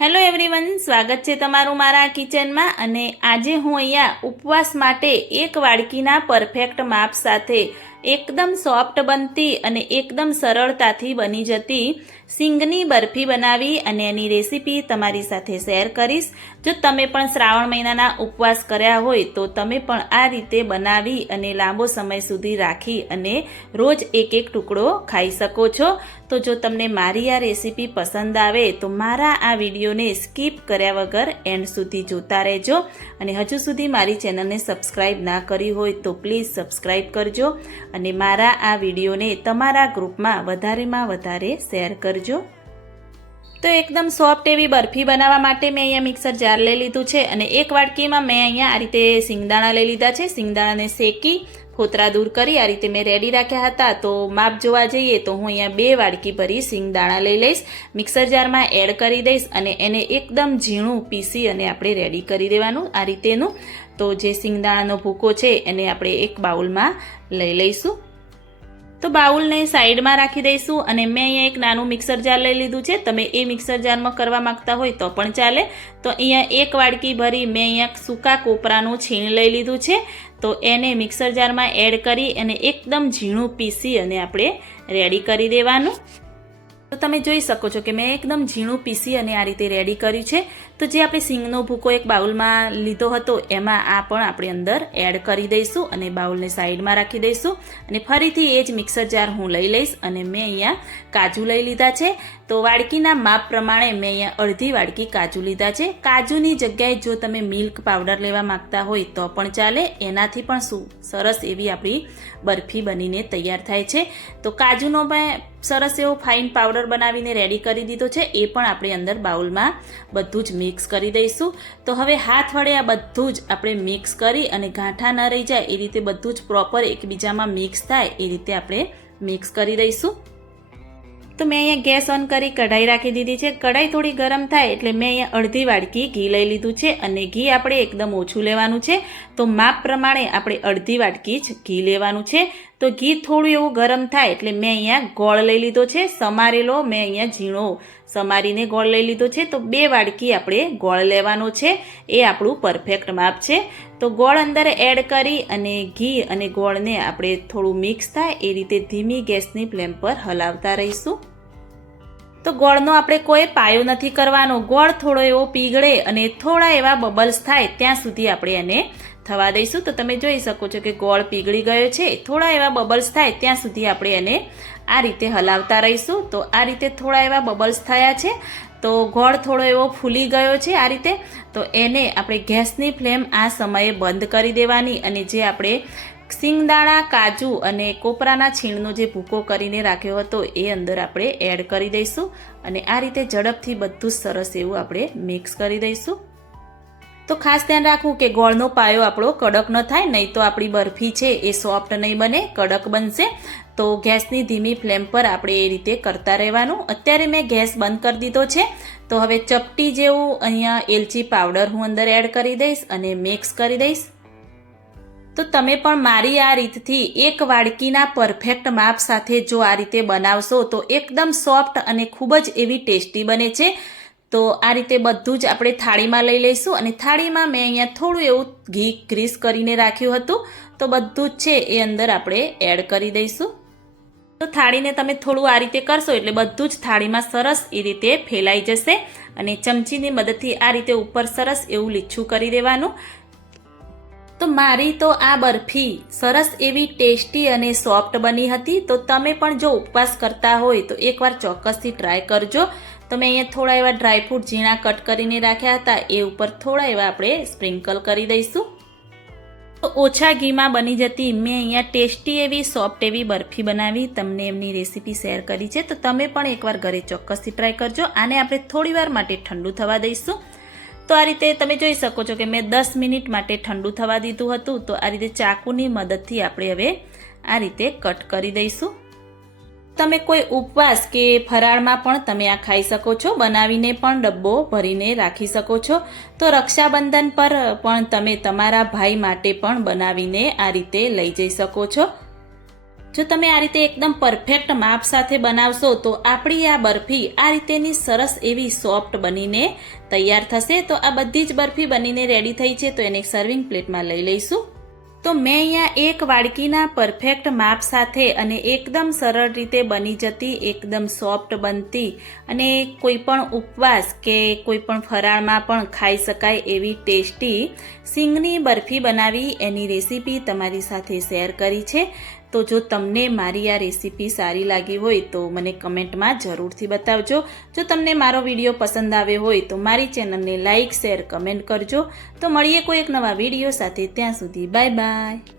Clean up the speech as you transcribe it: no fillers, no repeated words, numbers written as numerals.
Hello everyone, સ્વાગત છે તમારું મારા કિચનમાં। અને આજે હું અહીંયા ઉપવાસ માટે એક વાડકીના પરફેક્ટ માપ સાથે એકદમ સોફ્ટ બનતી અને એકદમ સરળતાથી બની જતી સિંગની બરફી બનાવી અને એની રેસીપી તમારી સાથે શેર કરીશ। જો તમે પણ શ્રાવણ મહિનાના ઉપવાસ કર્યા હોય તો તમે પણ આ રીતે બનાવી અને લાંબો સમય સુધી રાખી અને રોજ એક એક ટુકડો ખાઈ શકો છો। તો જો તમને મારી આ રેસીપી પસંદ આવે તો મારા આ વિડીયોને સ્કીપ કર્યા વગર એન્ડ સુધી જોતા રહેજો। અને હજુ સુધી મારી ચેનલને સબસ્ક્રાઈબ ના કરી હોય તો પ્લીઝ સબસ્ક્રાઈબ કરજો અને મારા આ વિડીયોને તમારા ગ્રુપમાં વધારેમાં વધારે શેર કરજો। તો એકદમ સોફ્ટ એવી બરફી બનાવવા માટે મેં અહીંયા મિક્સર જાર લઈ લીધું છે અને એક વાડકીમાં મેં અહીંયા આ રીતે સિંગદાણા લઈ લીધા છે। સિંગદાણાને શેકી ફોતરા દૂર કરી આ રીતે મેં રેડી રાખ્યા હતા। તો માપ જોવા જઈએ તો હું અહીંયા 2 વાડકી ભરી સિંગદાણા લઈ લઈશ, મિક્સર જારમાં એડ કરી દઈશ અને એને એકદમ ઝીણું પીસી અને આપણે રેડી કરી દેવાનું આ રીતેનું। તો જે સિંગદાણાનો ભૂકો છે એને આપણે એક બાઉલમાં લઈ લઈશું। તો બાઉલને સાઈડમાં રાખી દઈશું અને મેં અહીંયા એક નાનું મિક્સર જાર લઈ લીધું છે। તમે એ મિક્સર જારમાં કરવા માંગતા હોય તો પણ ચાલે। તો અહીંયા એક વાડકી ભરી મેં અહીંયા સૂકા કોપરાનું છીણ લઈ લીધું છે। તો એને મિક્સર જારમાં એડ કરી અને એકદમ ઝીણું પીસી અને આપણે રેડી કરી દેવાનું। તો તમે જોઈ શકો છો કે મેં એકદમ ઝીણું પીસી અને આ રીતે રેડી કર્યું છે। તો જે આપણે સિંગનો ભૂકો એક બાઉલમાં લીધો હતો એમાં આ પણ આપણે અંદર એડ કરી દઈશું અને બાઉલને સાઈડમાં રાખી દઈશું અને ફરીથી એ જ મિક્સર જાર હું લઈ લઈશ અને મેં અહીંયા કાજુ લઈ લીધા છે। તો વાડકીના માપ પ્રમાણે મેં અહીંયા અડધી વાડકી કાજુ લીધા છે। કાજુની જગ્યાએ જો તમે મિલ્ક પાવડર લેવા માંગતા હોય તો પણ ચાલે, એનાથી પણ સરસ એવી આપણી બરફી બનીને તૈયાર થાય છે। તો કાજુનો મેં સરસ એવો ફાઇન પાવડર બનાવીને રેડી કરી દીધો છે, એ પણ આપણે અંદર બાઉલમાં બધું જ મિક્સ કરી દઈશું। તો હવે હાથ વડે આ બધું જ આપણે મિક્સ કરી અને ગાંઠા ન રહી જાય એ રીતે બધું જ પ્રોપર એકબીજામાં મિક્સ થાય એ રીતે આપણે મિક્સ કરી દઈશું। તો મેં અહીંયા ગેસ ઓન કરી કઢાઈ રાખી દીધી છે। કઢાઈ થોડી ગરમ થાય એટલે મેં અહીંયા અડધી વાડકી ઘી લઈ લીધું છે અને ઘી આપણે એકદમ ઓછું લેવાનું છે। તો માપ પ્રમાણે આપણે અડધી વાડકી જ ઘી લેવાનું છે। તો ઘી થોડું એવું ગરમ થાય એટલે મેં અહીંયા ગોળ લઈ લીધો છે, સમારેલો મેં અહીંયા ઝીણો સમારીને ગોળ લઈ લીધો છે। તો 2 વાડકી આપણે ગોળ લેવાનો છે, એ આપણું પરફેક્ટ માપ છે। તો ગોળ અંદર એડ કરી અને ઘી અને ગોળને આપણે થોડું મિક્સ થાય એ રીતે ધીમી ગેસની ફ્લેમ પર હલાવતા રહીશું। તો ગોળનો આપણે કોઈ પાયો નથી કરવાનો, ગોળ થોડો એવો પીગળે અને થોડા એવા બબલ્સ થાય ત્યાં સુધી આપણે એને થવા દઈશું। તો તમે જોઈ શકો છો કે ગોળ પીગળી ગયો છે, થોડા એવા બબલ્સ થાય ત્યાં સુધી આપણે એને આ રીતે હલાવતા રહીશું। તો આ રીતે થોડા એવા બબલ્સ થયા છે, તો ગોળ થોડો એવો ફૂલી ગયો છે આ રીતે। તો એને આપણે ગેસની ફ્લેમ આ સમયે બંધ કરી દેવાની અને જે આપણે સિંગદાણા, કાજુ અને કોપરાના છીણનો જે ભૂકો કરીને રાખ્યો હતો એ અંદર આપણે એડ કરી દઈશું અને આ રીતે ઝડપથી બધું સરસ એવું આપણે મિક્સ કરી દઈશું। તો ખાસ ધ્યાન રાખવું કે ગોળનો પાયો આપણો કડક ન થાય, નહીં તો આપણી બરફી છે એ સોફ્ટ નહીં બને, કડક બનશે। તો ગેસની ધીમી ફ્લેમ પર આપણે એ રીતે કરતા રહેવાનું। અત્યારે મેં ગેસ બંધ કરી દીધો છે। તો હવે ચપટી જેવું અહીંયા એલચી પાવડર હું અંદર એડ કરી દઈશ અને મિક્સ કરી દઈશ। તો તમે પણ મારી આ રીતથી એક વાડકીના પરફેક્ટ માપ સાથે જો આ રીતે બનાવશો તો એકદમ સોફ્ટ અને ખૂબ જ એવી ટેસ્ટી બને છે। તો આ રીતે બધું જ આપણે થાળીમાં લઈ લઈશું અને થાળીમાં મેં અહીંયા થોડું એવું ઘી ગ્રીસ કરીને રાખ્યું હતું, તો બધું જ છે એ અંદર આપણે એડ કરી દઈશું। તો થાળીને તમે થોડું આ રીતે કરશો એટલે બધું જ થાળીમાં સરસ એ રીતે ફેલાઈ જશે અને ચમચીની મદદથી આ રીતે ઉપર સરસ એવું લીછું કરી દેવાનું। તો મારી તો આ બરફી સરસ એવી ટેસ્ટી અને સોફ્ટ બની હતી। તો તમે પણ જો ઉપવાસ કરતા હોય તો એકવાર ચોક્કસથી ટ્રાય કરજો। તો મેં અહીંયા થોડા એવા ડ્રાયફ્રૂટ ઝીણા કટ કરીને રાખ્યા હતા, એ ઉપર થોડા એવા આપણે સ્પ્રિંકલ કરી દઈશું। તો ઓછા ઘીમાં બની જતી મેં અહીંયા ટેસ્ટી એવી સોફ્ટ એવી બરફી બનાવી તમને એમની રેસીપી શેર કરી છે। તો તમે પણ એકવાર ઘરે ચોક્કસથી ટ્રાય કરજો। આને આપણે થોડી વાર માટે ઠંડુ થવા દઈશું। તો આ રીતે તમે જોઈ શકો છો કે મેં 10 મિનિટ માટે ઠંડુ થવા દીધું હતું। તો આ રીતે ચાકુની મદદથી આપણે હવે આ રીતે કટ કરી દઈશું। તમે કોઈ ઉપવાસ કે ફરાળમાં પણ તમે આ ખાઈ શકો છો, બનાવીને પણ ડબ્બો ભરીને રાખી શકો છો। તો રક્ષાબંધન પર પણ તમે તમારા ભાઈ માટે પણ બનાવીને આ રીતે લઈ જઈ શકો છો। જો તમે આ રીતે એકદમ પરફેક્ટ માપ સાથે બનાવશો તો આપણી આ બરફી આ રીતેની સરસ એવી સોફ્ટ બનીને તૈયાર થશે. તો આ બધી જ બરફી બનીને રેડી થઈ છે, તો એને એક સર્વિંગ પ્લેટમાં લઈ લઈશું. તો મેં અહીંયા એક વાડકીના પરફેક્ટ માપ સાથે અને એકદમ સરળ રીતે બની જતી, એકદમ સોફ્ટ બનતી અને કોઈ પણ ઉપવાસ કે કોઈ પણ ફરાળમાં પણ ખાઈ શકાય એવી ટેસ્ટી સિંગની બરફી બનાવી એની રેસીપી તમારી સાથે શેર કરી છે. તો જો તમને મારી આ રેસીપી સારી લાગી હોય તો મને કમેન્ટમાં જરૂરથી બતાવજો. જો તમને મારો વિડીયો પસંદ આવ્યો હોય તો મારી ચેનલને લાઇક, શેર, કમેન્ટ કરજો. તો મળીએ કોઈ એક નવા વિડીયો સાથે. ત્યાં સુધી બાય બાય.